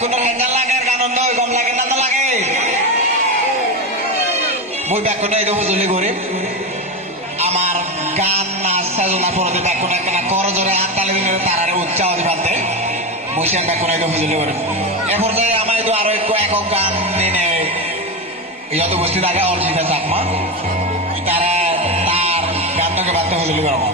ব্যাকুণের হেঞ্জাল লাগে আর গান অন্য গম লাগে না লাগে মই ব্যাকুণে এটা হুজুলি করি আমার গান নাচ সাজনা পড়তে ব্যাকুণে একটা কর জোরে হাত তালে দিলে তারারে উৎসাহ দিবাতে মুসিয়ান ব্যাকুণে এটা হুজুলি করি এ পর্যায়ে আমার তো আরো একটু একক গান নিয়ে যত উপস্থিত আগে অর্জিতা চাকমা তারা তার গানটাকে বাড়তে হুজুলি করবো